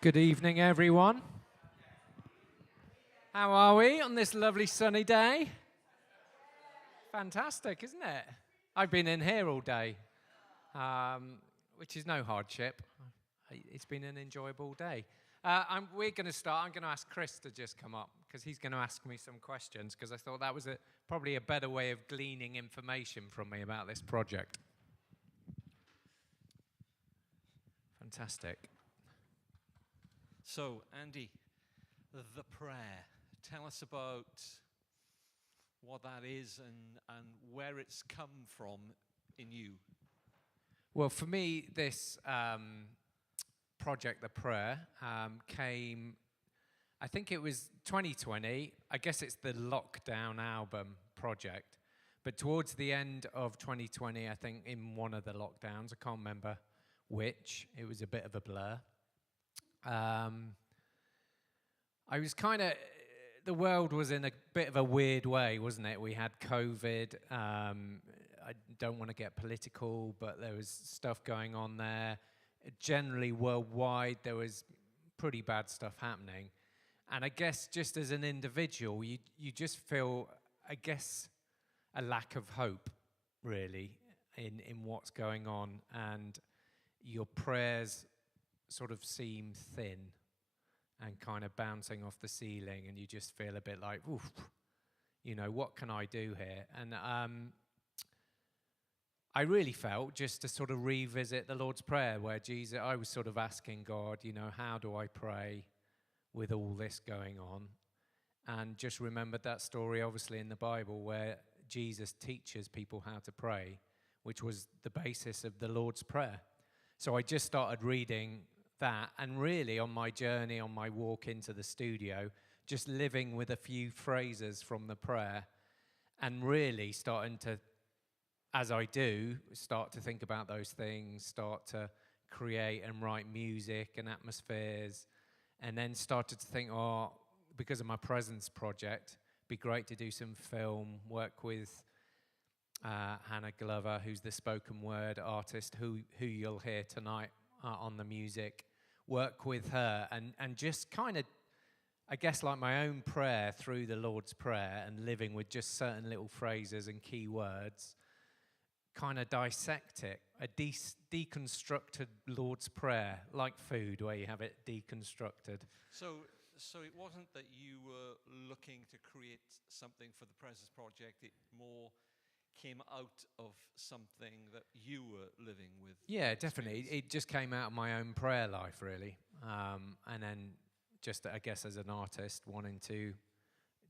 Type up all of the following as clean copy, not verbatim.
Good evening, everyone. How are we on this lovely sunny day? Fantastic, isn't it? I've been in here all day, which is no hardship. It's been an enjoyable day. We're going to start. I'm going to ask Chris to just come up because he's going to ask me some questions because I thought that was probably a better way of gleaning information from me about this project. Fantastic. So, Andy, the prayer. Tell us about what that is and where it's come from in you. Well, for me, this project, the prayer, came, I think it was 2020. I guess it's the lockdown album project. But towards the end of 2020, I think in one of the lockdowns, I can't remember which, it was a bit of a blur. I was the world was in a bit of a weird way, wasn't it? We had COVID. I don't want to get political, but there was stuff going on there. Generally worldwide, there was pretty bad stuff happening. And I guess just as an individual, you just feel, I guess, a lack of hope, really, in what's going on. And your prayers sort of seem thin and kind of bouncing off the ceiling, and you just feel a bit like, oof, what can I do here? And I really felt just to sort of revisit the Lord's Prayer, where I was sort of asking God, how do I pray with all this going on? And just remembered that story, obviously, in the Bible, where Jesus teaches people how to pray, which was the basis of the Lord's Prayer. So I just started reading that, and really on my journey, on my walk into the studio, just living with a few phrases from the prayer, and really starting to, as I do, start to think about those things, start to create and write music and atmospheres, and then started to think, because of my Presence project, it'd be great to do some film, work with Hannah Glover, who's the spoken word artist, who you'll hear tonight on the music, work with her and just kind of, I guess, like my own prayer through the Lord's Prayer and living with just certain little phrases and key words, kind of dissect it, a deconstructed Lord's Prayer, like food, where you have it deconstructed. So it wasn't that you were looking to create something for the Presence Project, it more came out of something that you were living with? Yeah, definitely. It just came out of my own prayer life, really. And then just, I guess, as an artist, wanting to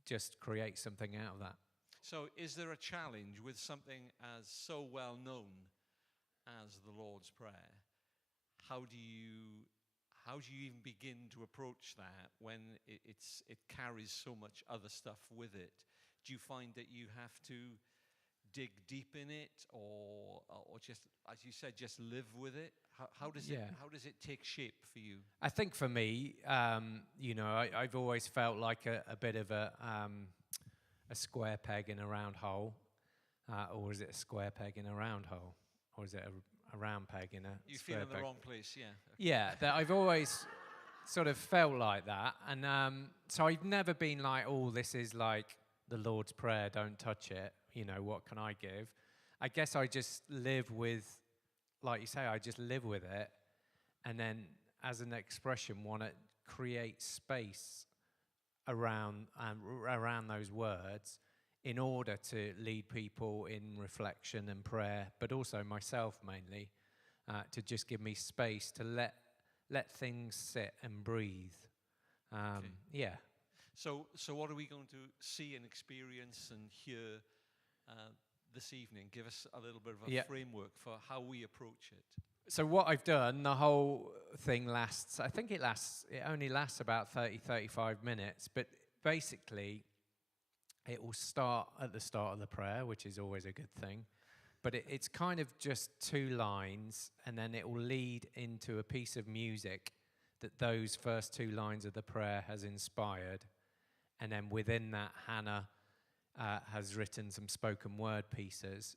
just create something out of that. So is there a challenge with something as so well known as the Lord's Prayer? How do you even begin to approach that when it carries so much other stuff with it? Do you find that you have to dig deep in it, or just, as you said, just live with it? How does it take shape for you? I think for me, I've always felt like a bit of a square peg in a round hole, or is it a square peg in a round hole, or is it a round peg in a? You square feel in peg? the wrong place, yeah. Yeah, that I've always sort of felt like that, and so I've never been like, this is like the Lord's Prayer, don't touch it. What can I give? I guess I just live with, like you say, I just live with it, and then as an expression, want to create space around those words in order to lead people in reflection and prayer, but also myself mainly, to just give me space to let things sit and breathe. Okay. Yeah. So what are we going to see and experience and hear this evening? Give us a little bit of a framework for how we approach it. So what I've done, the whole thing lasts, it only lasts about 35 minutes, but basically it will start at the start of the prayer, which is always a good thing, but it's kind of just 2 lines, and then it will lead into a piece of music that those first 2 lines of the prayer has inspired, and then within that, Hannah has written some spoken word pieces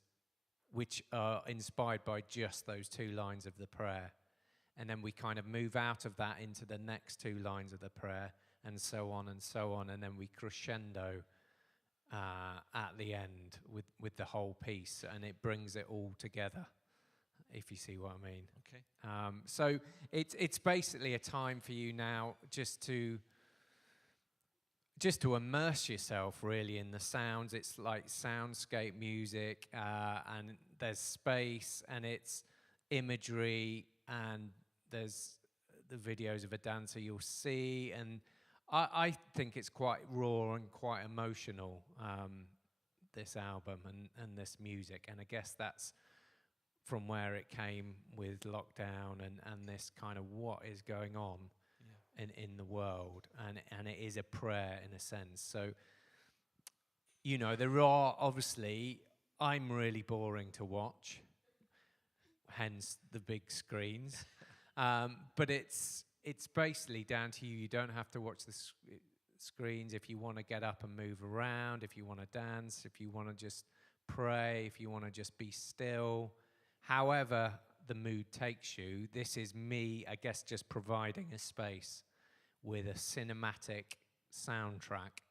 which are inspired by just those 2 lines of the prayer. And then we kind of move out of that into the next two lines of the prayer, and so on and so on. And then we crescendo at the end with the whole piece, and it brings it all together, if you see what I mean. Okay. So it's basically a time for you now just to immerse yourself really in the sounds. It's like soundscape music, and there's space, and it's imagery, and there's the videos of a dancer you'll see, and I think it's quite raw and quite emotional, this album and this music, and I guess that's from where it came with lockdown and this kind of what is going on in the world, and it is a prayer in a sense. So, you know, there are obviously, I'm really boring to watch, hence the big screens, but it's basically down to you. You don't have to watch the screens if you want to get up and move around, if you want to dance, if you want to just pray, if you want to just be still. However the mood takes you, this is me, I guess, just providing a space with a cinematic soundtrack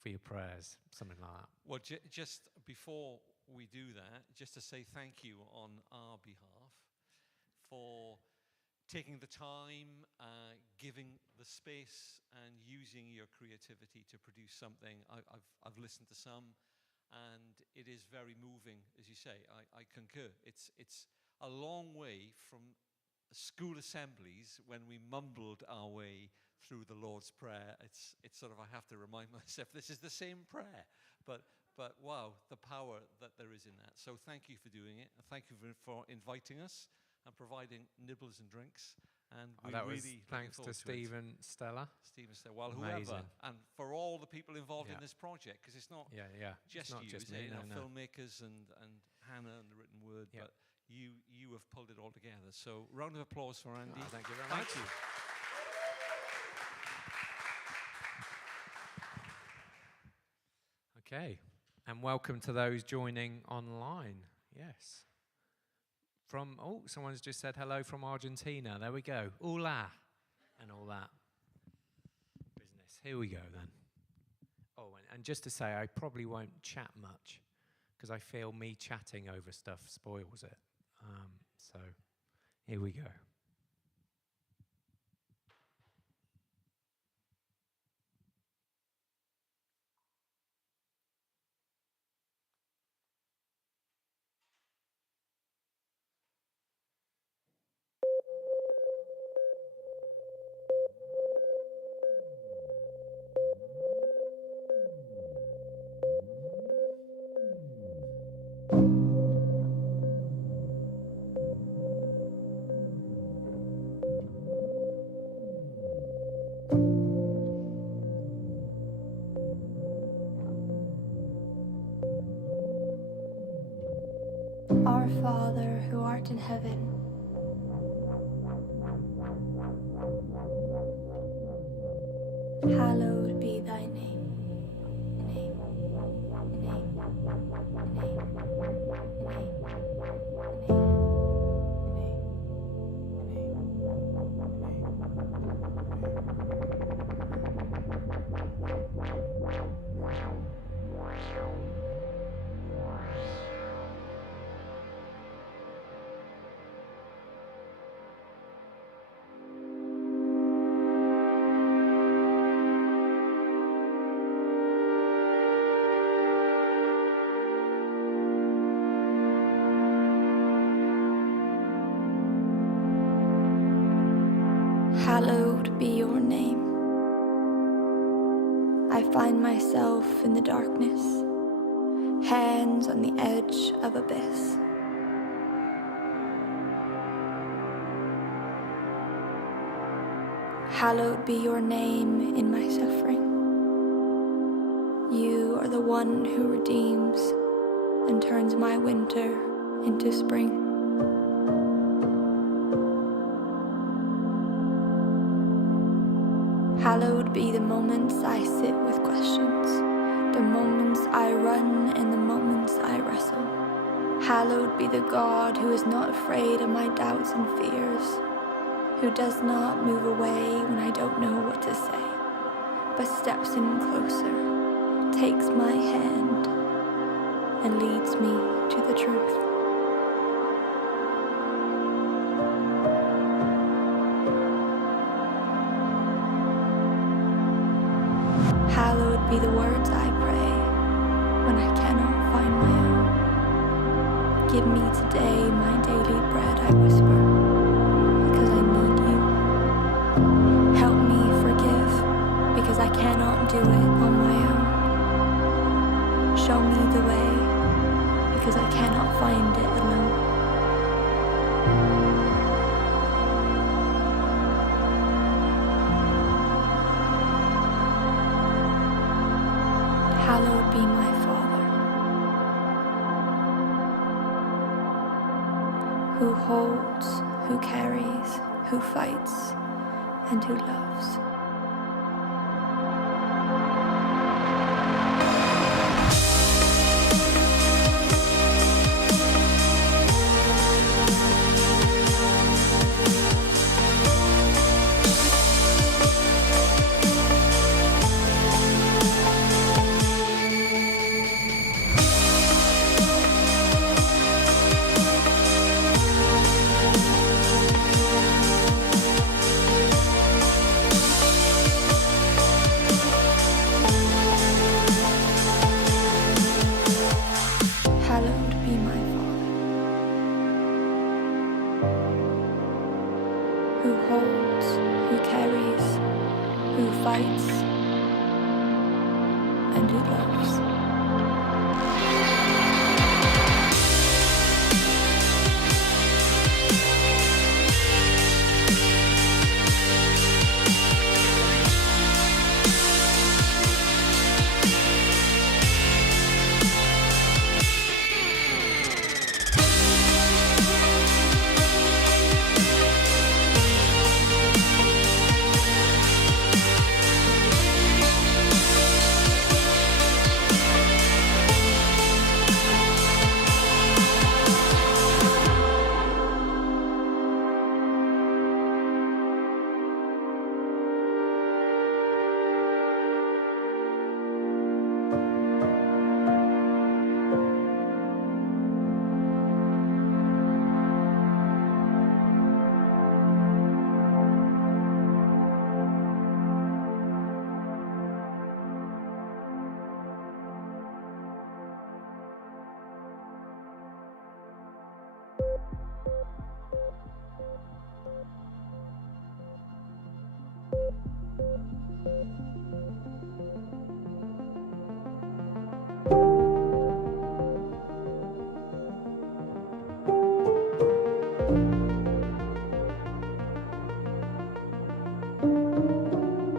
for your prayers, something like that. Well, just before we do that, just to say thank you on our behalf for taking the time, giving the space, and using your creativity to produce something. I've listened to some, and it is very moving, as you say. I concur. It's a long way from school assemblies when we mumbled our way through the Lord's Prayer. It's sort of, I have to remind myself, this is the same prayer. But wow, the power that there is in that. So thank you for doing it. And thank you for inviting us and providing nibbles and drinks. And we that really was thanks to Stephen Stella. Stephen Stella, well, Amazing. whoever, and for all the people involved in this project, because it's not just it's not you, just is me, it? no. Filmmakers and Hannah and the written word, but you have pulled it all together. So round of applause for Andy. Oh, thank you very much. Thank you. Okay, and welcome to those joining online. Yes. Someone's just said hello from Argentina. There we go. Hola, and all that business. Here we go then. Oh, and just to say, I probably won't chat much because I feel me chatting over stuff spoils it. So here we go. Our Father, who art in heaven, hallowed be thy name. Hallowed be your name. I find myself in the darkness, hands on the edge of abyss. Hallowed be your name in my suffering. You are the one who redeems and turns my winter into spring. Hallowed be the moments I sit with questions, the moments I run and the moments I wrestle. Hallowed be the God who is not afraid of my doubts and fears, who does not move away when I don't know what to say, but steps in closer, takes my hand, and leads me to the truth. Hallowed be the words I pray when I cannot find my own. Give me today my daily bread, I whisper, because I need you. Help me forgive, because I cannot do it on my own. Show me the way, because I cannot find it alone. Hallowed be my Father, who holds, who carries, who fights, and who loves. Who holds, who carries, who fights, and who loves.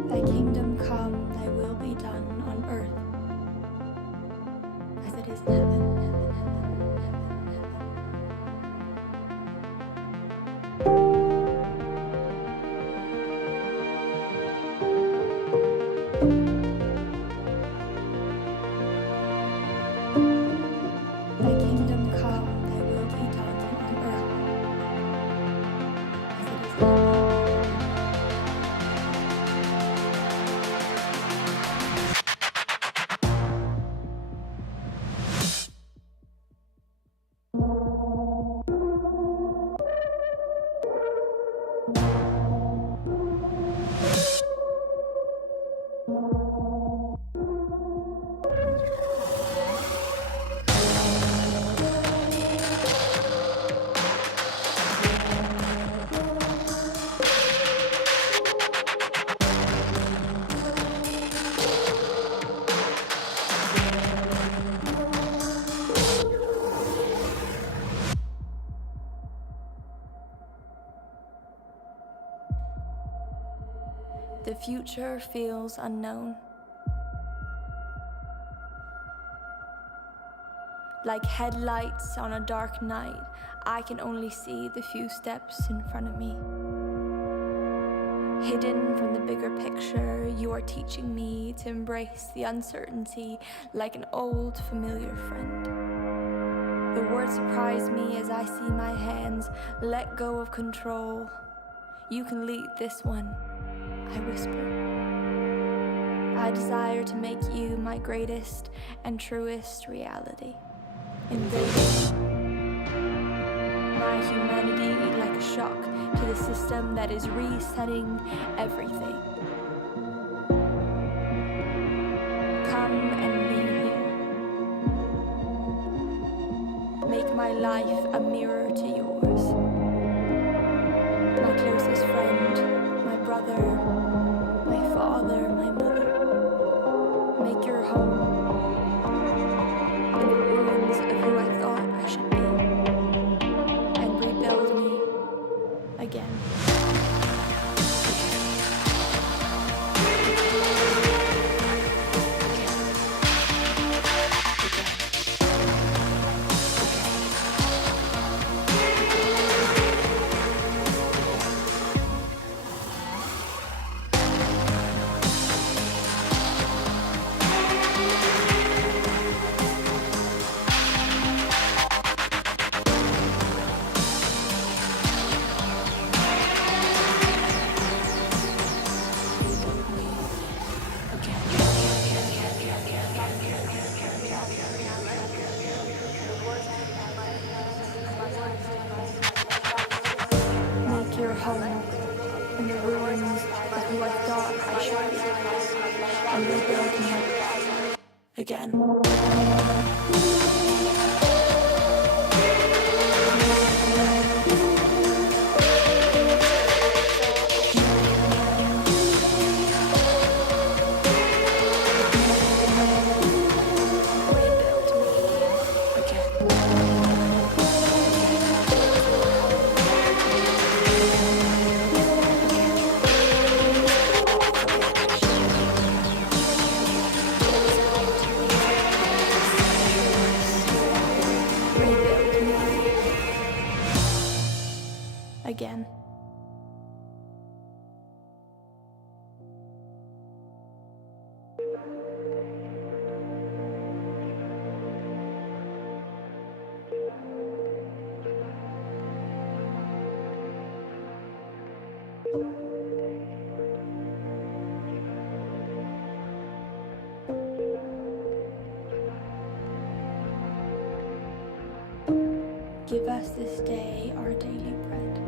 Thy kingdom come, thy will be done on earth as it is in heaven. Thy kingdom come, thy will be done on earth as it is in heaven. The future feels unknown. Like headlights on a dark night, I can only see the few steps in front of me. Hidden from the bigger picture, you are teaching me to embrace the uncertainty like an old familiar friend. The words surprise me as I see my hands let go of control. You can lead this one, I whisper. I desire to make you my greatest and truest reality. Invading my humanity like a shock to the system that is resetting everything. Come and be here. Make my life a mirror to yours. My closest friend, my brother, my father, my mother. Make your home in the ruins of who I thought I should be, and rebuild me again. Make your home in the ruins of who I thought I should be, and rebuild me again. Again. Give us this day our daily bread.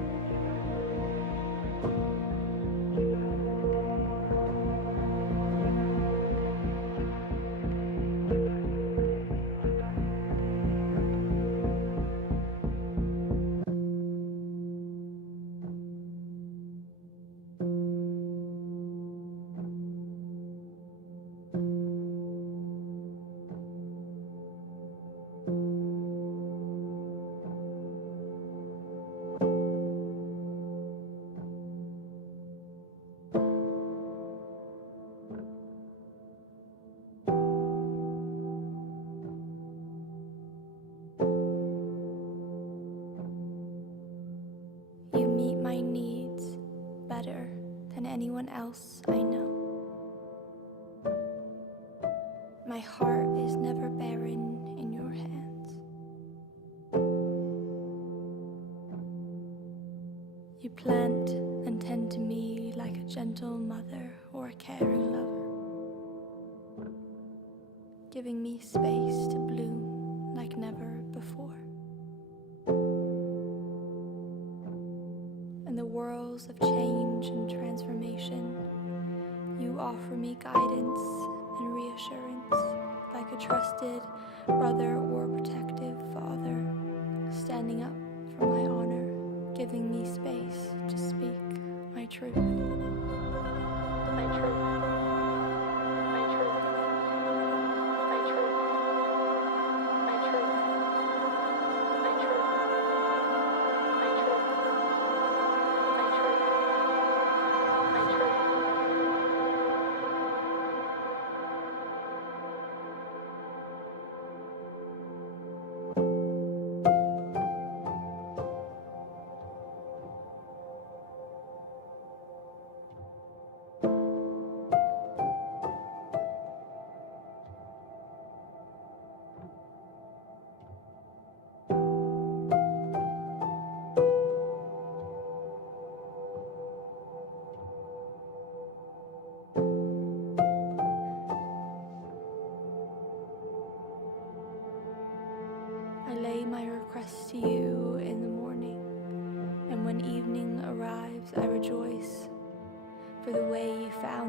You meet my needs better than anyone else I know. My heart is never barren in your hands. You plant and tend to me like a gentle mother or a caring lover, giving me space to bloom like never before. In the whirls of change and transformation, you offer me guidance and reassurance like a trusted brother or protective father, standing up for my honor, giving me space to speak my truth. My truth. My truth. My truth. My truth. My truth. My truth. My truth. My truth.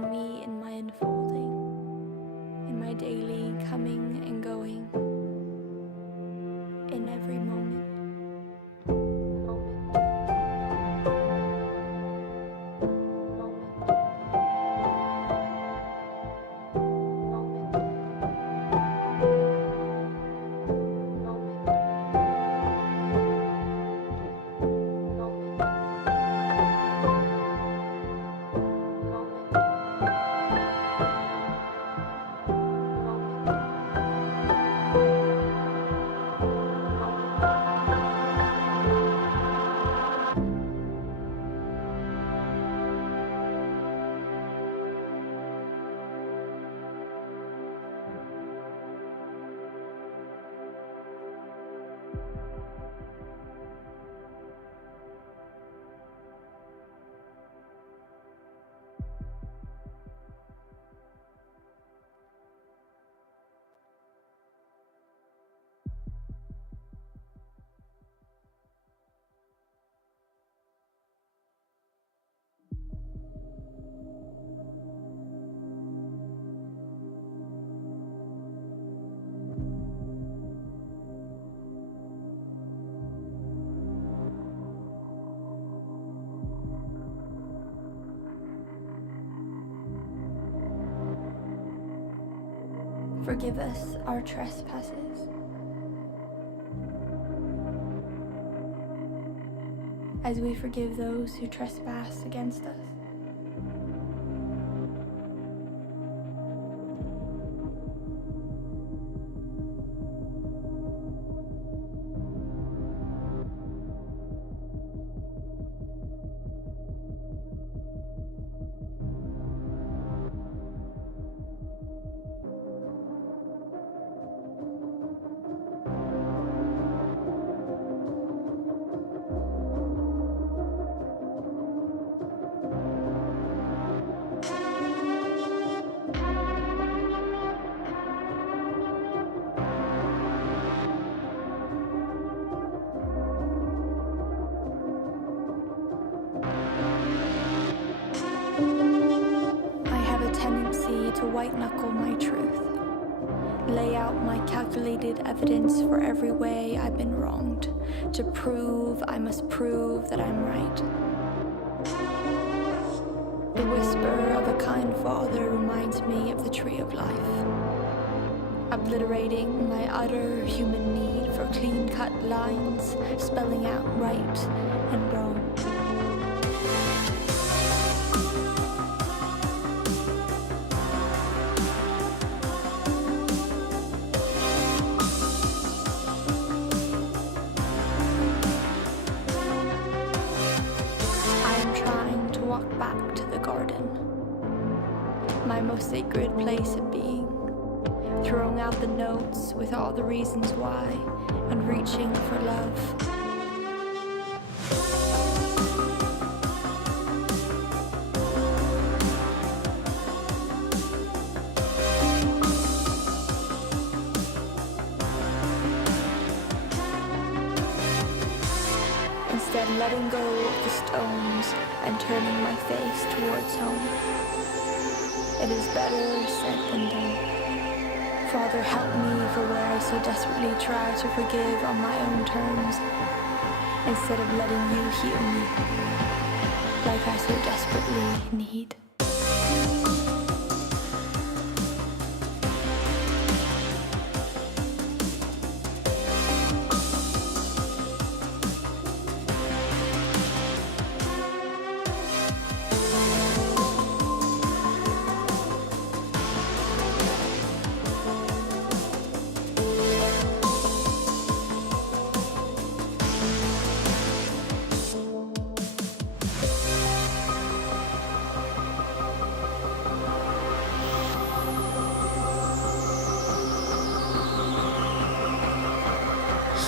join me in my unfolding, in my daily coming and going, in every moment. Forgive us our trespasses, as we forgive those who trespass against us. To white-knuckle my truth, lay out my calculated evidence for every way I've been wronged. To prove, I must prove that I'm right. The whisper of a kind father reminds me of the tree of life, obliterating my utter human need for clean-cut lines, spelling out right and wrong. Back to the garden, my most sacred place of being, throwing out the notes with all the reasons why, and reaching for love. Instead, letting go of the stones and turning my face towards home. It is better said than done. Father, help me for where I so desperately try to forgive on my own terms, instead of letting you heal me, like I so desperately need.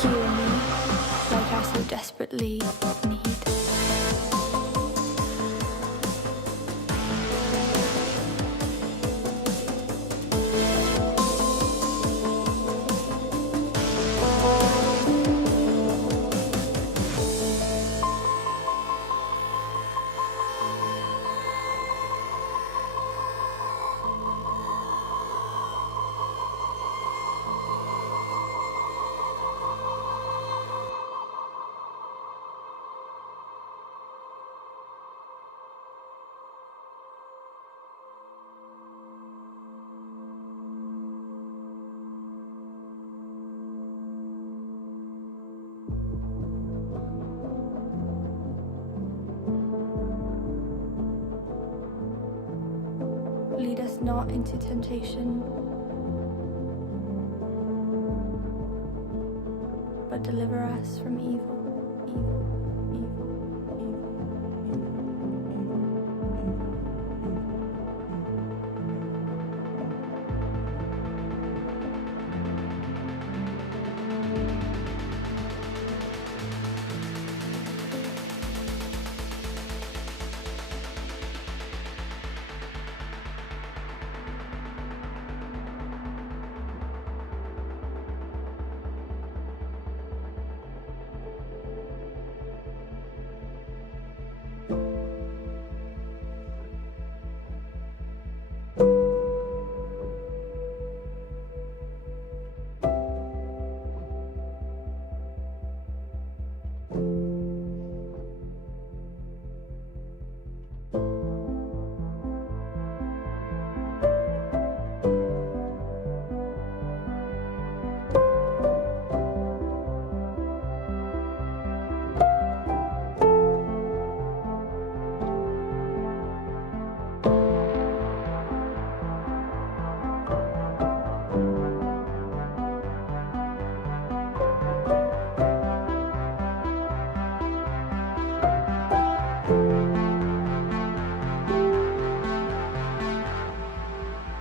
Heal me like I so desperately need. us not into temptation, but deliver us from evil.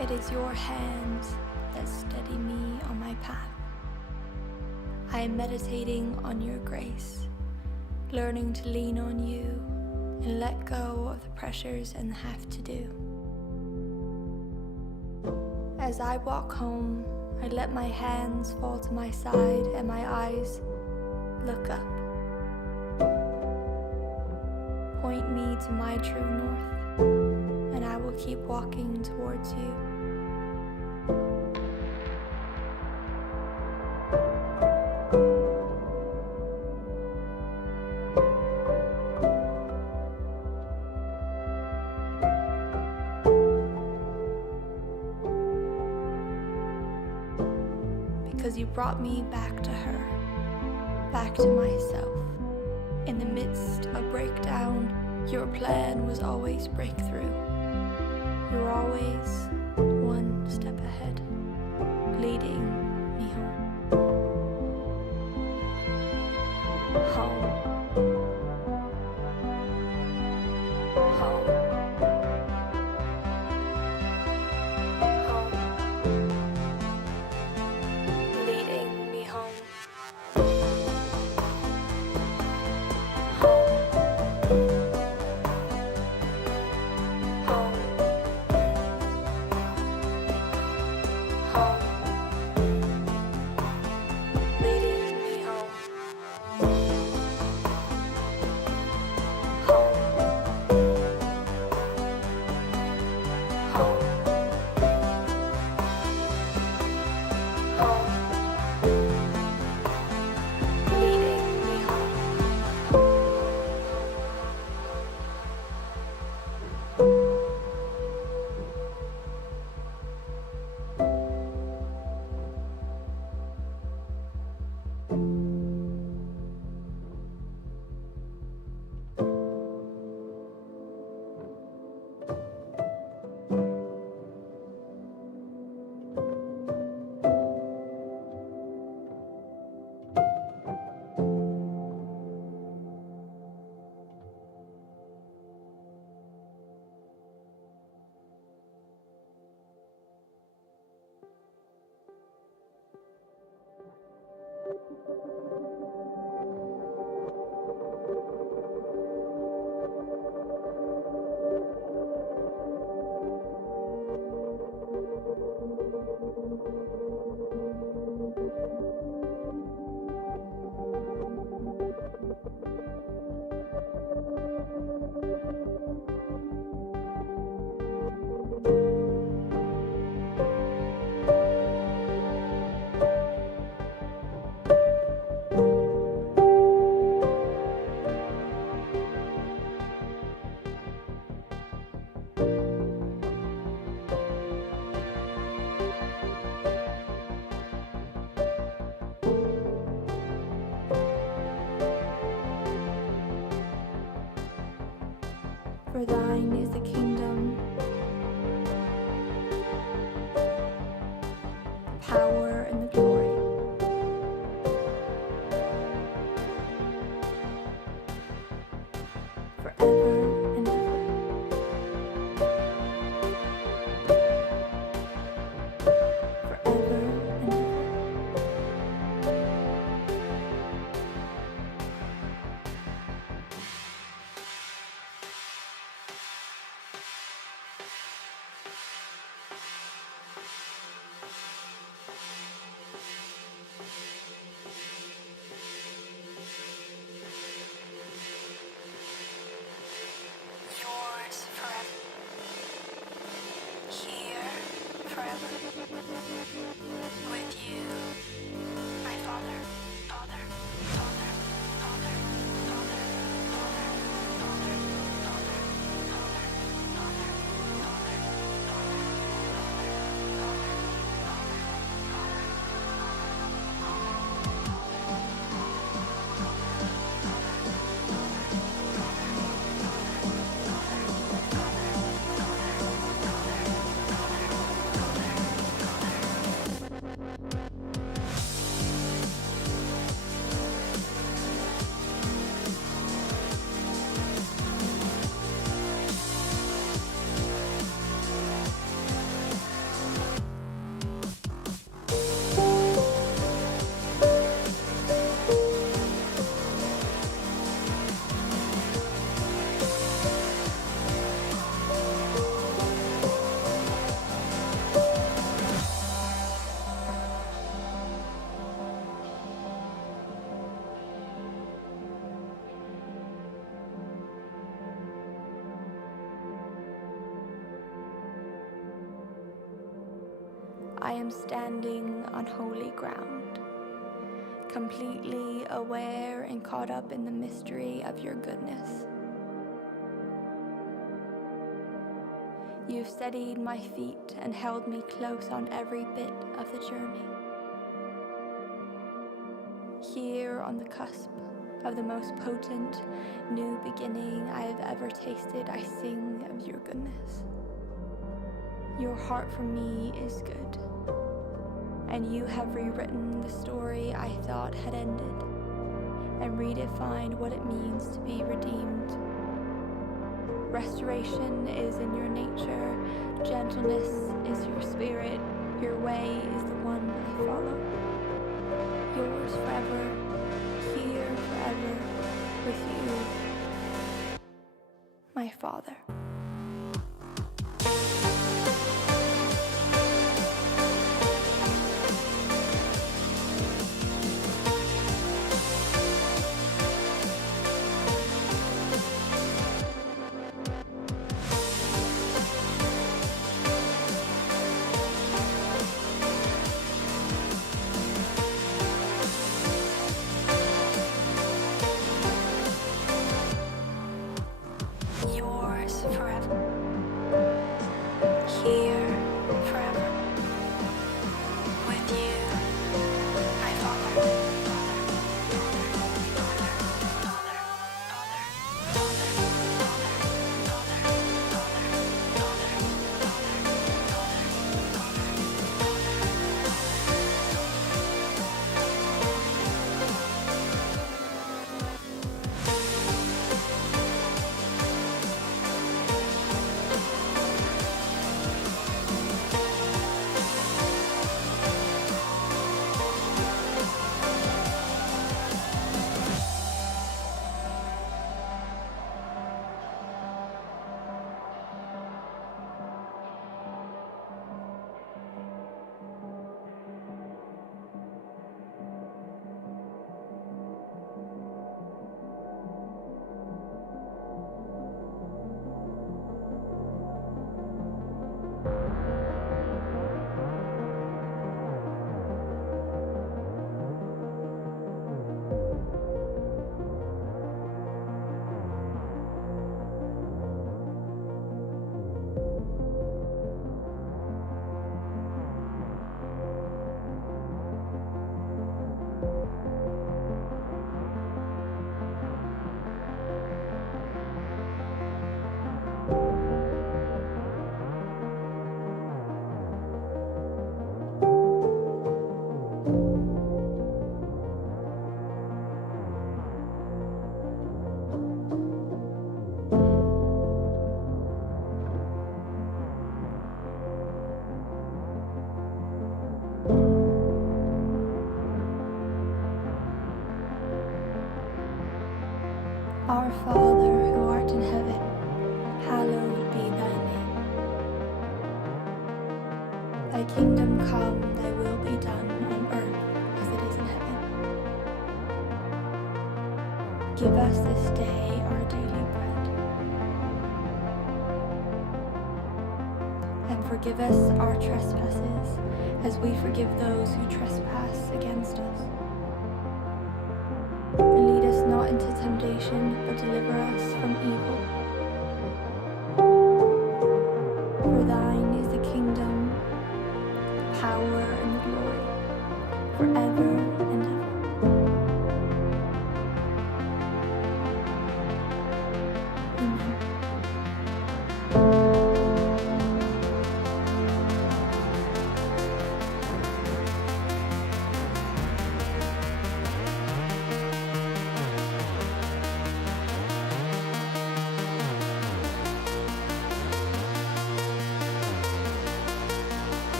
It is your hands that steady me on my path. I am meditating on your grace, learning to lean on you and let go of the pressures and the have to do. As I walk home, I let my hands fall to my side and my eyes look up. Point me to my true north, and I will keep walking towards you. Because you brought me back to her, back to myself. In the midst of breakdown, your plan was always breakthrough. You were always one step ahead, leading me home. Home. Home. Leading me home. Home. Yours forever. Here forever. With you, my Father, Father, Father, Father, Father, Father, Father, Father, Father, Father, I am standing on holy ground, completely aware and caught up in the mystery of your goodness. You've steadied my feet and held me close on every bit of the journey. Here on the cusp of the most potent new beginning I have ever tasted, I sing of your goodness. Your heart for me is good, and you have rewritten the story I thought had ended and redefined what it means to be redeemed. Restoration is in your nature, gentleness is your spirit, your way is the one I follow. Yours forever, here forever, with you, my Father. Yours forever, here forever, with you, my Father. Our Father, who art in heaven, hallowed be thy name. Thy kingdom come, thy will be done on earth as it is in heaven. Give us this day our daily bread. And forgive us our trespasses as we forgive those who trespass against us. And lead us not into temptation, but deliver us from evil. For thine is the kingdom, the power, and the glory, forever and ever. Amen.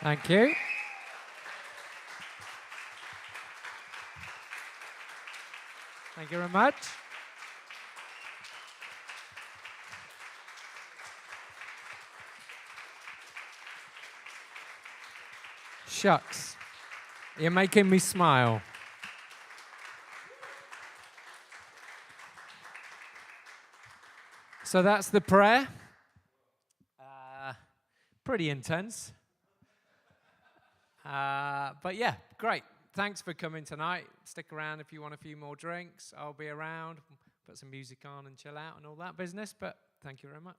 Thank you. Thank you very much. Shucks. You're making me smile. So that's the prayer. Pretty intense. But yeah, great. Thanks for coming tonight. Stick around if you want a few more drinks. I'll be around. Put some music on and chill out and all that business. But thank you very much.